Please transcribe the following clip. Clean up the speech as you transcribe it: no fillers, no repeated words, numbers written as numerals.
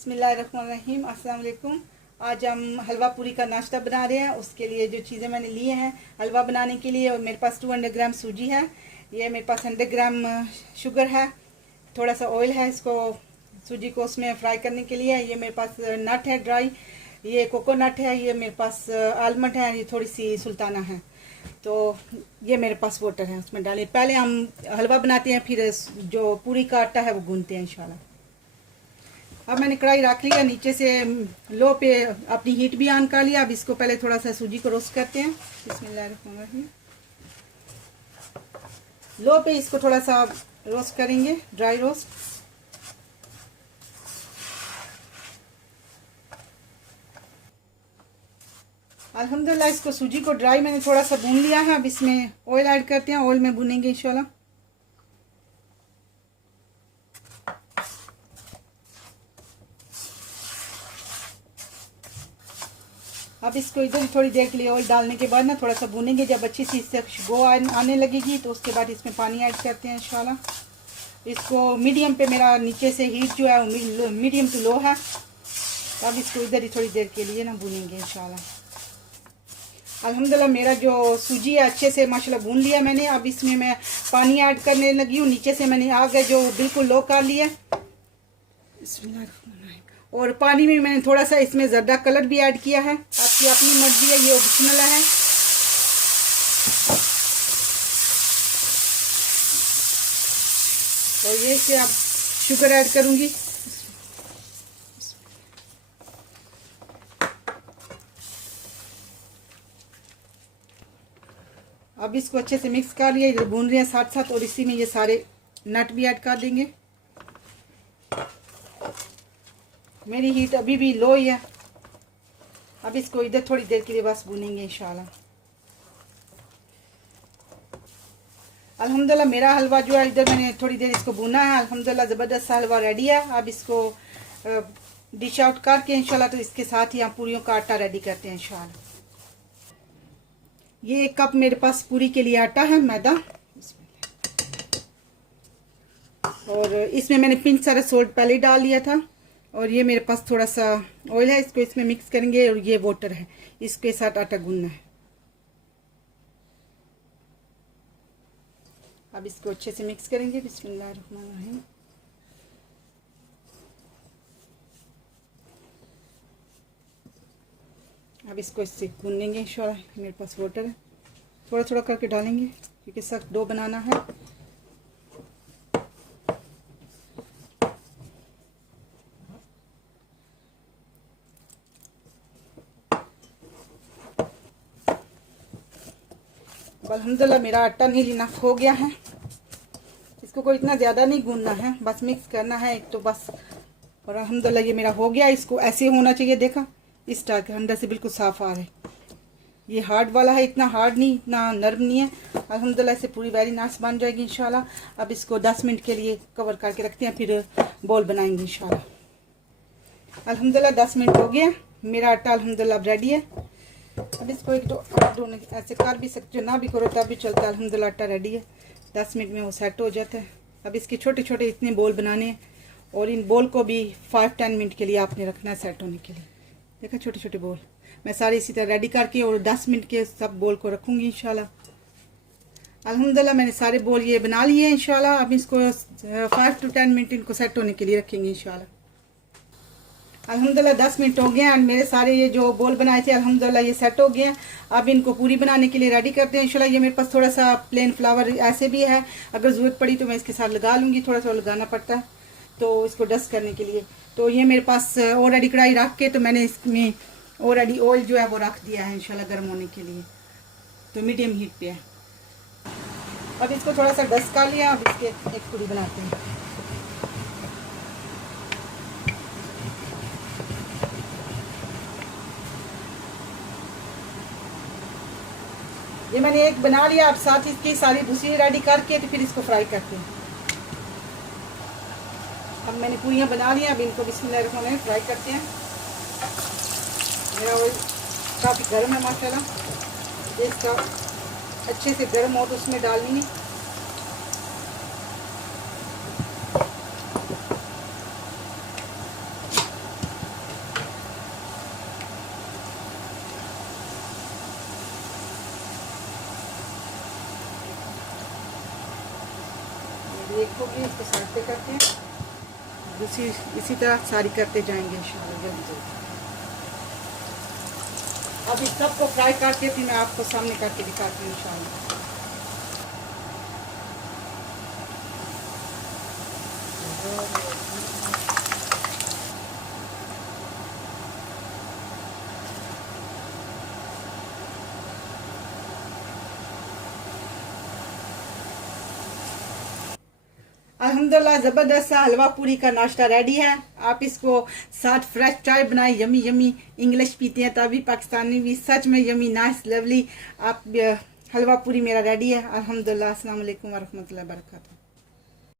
बिस्मिल्लाहिर्रहमानिर्रहीम। अस्सलाम वालेकुम। आज हम हलवा पूरी का नाश्ता बना रहे हैं। उसके लिए जो चीज़ें मैंने लिए हैं हलवा बनाने के लिए, और मेरे पास 200 ग्राम सूजी है, ये मेरे पास 100 ग्राम शुगर है, थोड़ा सा ऑयल है इसको सूजी को उसमें फ्राई करने के लिए। ये मेरे पास नट है ड्राई, ये कोकोनट है, ये मेरे पास आलमंड है, ये थोड़ी सी सुल्ताना है। तो ये मेरे पास वाटर है, उसमें डालिए। पहले हम हलवा बनाते हैं, फिर जो पूरी का आटा है वो गूंथते हैं इंशाल्लाह। अब मैंने कढ़ाई रख लिया, नीचे से लो पे अपनी हीट भी ऑन कर लिया। अब इसको पहले थोड़ा सा सूजी को रोस्ट करते हैं। बिस्मिल्लाहिर्रहमानिर्रहीम। लो पे इसको थोड़ा सा रोस्ट करेंगे, ड्राई रोस्ट। अल्हम्दुलिल्लाह इसको सूजी को ड्राई मैंने थोड़ा सा भून लिया है। अब इसमें ऑयल ऐड करते हैं, ऑयल में भूनेंगे इंशाल्लाह। अब इसको इधर थोड़ी देर के लिए ऑयल डालने के बाद ना थोड़ा सा भूनेंगे। जब अच्छी सी इससे खुशबू आने लगेगी तो उसके बाद इसमें पानी ऐड करते हैं इंशाल्लाह। इसको मीडियम पे, मेरा नीचे से हीट जो है वो मीडियम टू लो है। अब इसको इधर ही थोड़ी देर के लिए ना भूनेंगे इंशाल्लाह। अल्हम्दुलिल्लाह मेरा जो सूजी है अच्छे से माशाल्लाह भून लिया मैंने। अब इसमें मैं पानी ऐड करने लगी हूँ। नीचे से मैंने आग है जो बिल्कुल लो कर लिया। और पानी में मैंने थोड़ा सा इसमें ज़र्दा कलर भी ऐड किया है, आपकी अपनी मर्जी है, ये ऑप्शनल है। तो ये से अब शुगर ऐड करूँगी। अब इसको अच्छे से मिक्स कर लिया, इधर भून रहे हैं साथ साथ, और इसी में ये सारे नट भी ऐड कर देंगे। मेरी हीट अभी भी लो ही है। अब इसको इधर थोड़ी देर के लिए बस भूनेंगे इंशाल्लाह। अल्हम्दुलिल्लाह मेरा हलवा जो है इधर मैंने थोड़ी देर इसको भूना है। अल्हम्दुलिल्लाह ज़बरदस्त सा हलवा रेडी है। अब इसको डिश आउट करके इंशाल्लाह तो इसके साथ ही हम पूरियों का आटा रेडी करते हैं इंशाल्लाह। ये 1 कप मेरे पास पूरी के लिए आटा है, मैदा। और इसमें मैंने पिंच सारा सोल्ट पहले ही डाल लिया था। और ये मेरे पास थोड़ा सा ऑयल है, इसको इसमें मिक्स करेंगे। और ये वाटर है, इसके साथ आटा गूंदना है। अब इसको अच्छे से मिक्स करेंगे। बिस्मिल्लाहिर्रहमानिर्रहीम। अब इसको इससे गूंदेंगे इंशाल्लाह। मेरे पास वाटर है, थोड़ा थोड़ा करके डालेंगे क्योंकि सख्त डो बनाना है। अल्हम्दुलिल्लाह मेरा आटा नीली नफ हो गया है। इसको कोई इतना ज़्यादा नहीं गूंदना है, बस मिक्स करना है एक तो बस। और अल्हम्दुलिल्लाह ये मेरा हो गया। इसको ऐसे होना चाहिए, देखा इस टाइप के, अंदर से बिल्कुल साफ आ रहे। ये हार्ड वाला है, इतना हार्ड नहीं, इतना नरम नहीं है। अल्हम्दुलिल्लाह इससे पूरी वेरी नाइस बन जाएगी इंशाल्लाह। अब इसको 10 मिनट के लिए कवर करके रखते हैं, फिर बॉल बनाएंगे इंशाल्लाह। अल्हम्दुलिल्लाह 10 मिनट हो गया, मेरा आटा अल्हम्दुलिल्लाह रेडी है। अब इसको एक दो ऐसे कर भी सकते हो, ना भी करो तब भी चलता है। अल्हम्दुलिल्लाह आटा रेडी है, 10 मिनट में वो सेट हो जाता है। अब इसके छोटे छोटे इतने बोल बनाने हैं, और इन बोल को भी 5-10 मिनट के लिए आपने रखना है सेट होने के लिए। देखा छोटे छोटे बोल मैं सारे इसी तरह रेडी करके और 10 मिनट के सब बोल को रखूँगी इंशाल्लाह। अल्हम्दुलिल्लाह मैंने सारे बोल ये बना लिए हैं इंशाल्लाह। अब इसको 5 to 10 मिनट इनको सेट होने के लिए रखेंगे इंशाल्लाह। अल्हम्दुलिल्लाह 10 मिनट हो गए हैं, और मेरे सारे ये जो बोल बनाए थे अल्हम्दुलिल्लाह ये सेट हो गए हैं। अब इनको पूरी बनाने के लिए रेडी करते हैं इंशाल्लाह। ये मेरे पास थोड़ा सा प्लेन फ्लावर ऐसे भी है, अगर ज़रूरत पड़ी तो मैं इसके साथ लगा लूँगी। थोड़ा सा लगाना पड़ता है तो इसको डस्ट करने के लिए। तो ये मेरे पास ऑलरेडी कढ़ाई रख के, तो मैंने इसमें ऑलरेडी ऑयल जो है वो रख दिया है इंशाल्लाह गर्म होने के लिए, तो मीडियम हीट पे है। अब इसको थोड़ा सा डस्ट कर लिया। अब इसके एक पूरी बनाते हैं। ये मैंने एक बना लिया। अब साथ इसकी सारी दूसरी रेडी करके तो फिर इसको फ्राई करते हैं। अब मैंने पूरियाँ बना ली, अब इनको बिस्मिल्लाहिर्रहमानिर्रहीम फ्राई करते हैं। मेरा ऑयल काफ़ी गर्म है माशाल्लाह। इसका अच्छे से गर्म हो तो उसमें डालनी है। देखोगे इसको साइड पे करके दूसरी इसी तरह सारी करते जाएंगे इंशाल्लाह जल्दी जल्दी। अब इस सबको फ्राई करके फिर मैं आपको सामने करके दिखाती हूँ इंशाल्लाह। अल्हम्दुलिल्लाह ज़बरदस्त सा हलवा पूरी का नाश्ता रेडी है। आप इसको साथ फ्रेश चाय बनाए, यमी यमी। इंग्लिश पीते हैं तभी पाकिस्तानी भी सच में यमी नाइस लवली। आप हलवा पूरी मेरा रेडी है अल्हम्दुलिल्लाह। अस्सलाम वालेकुम वरहमतुल्लाहि वबरकातुहू।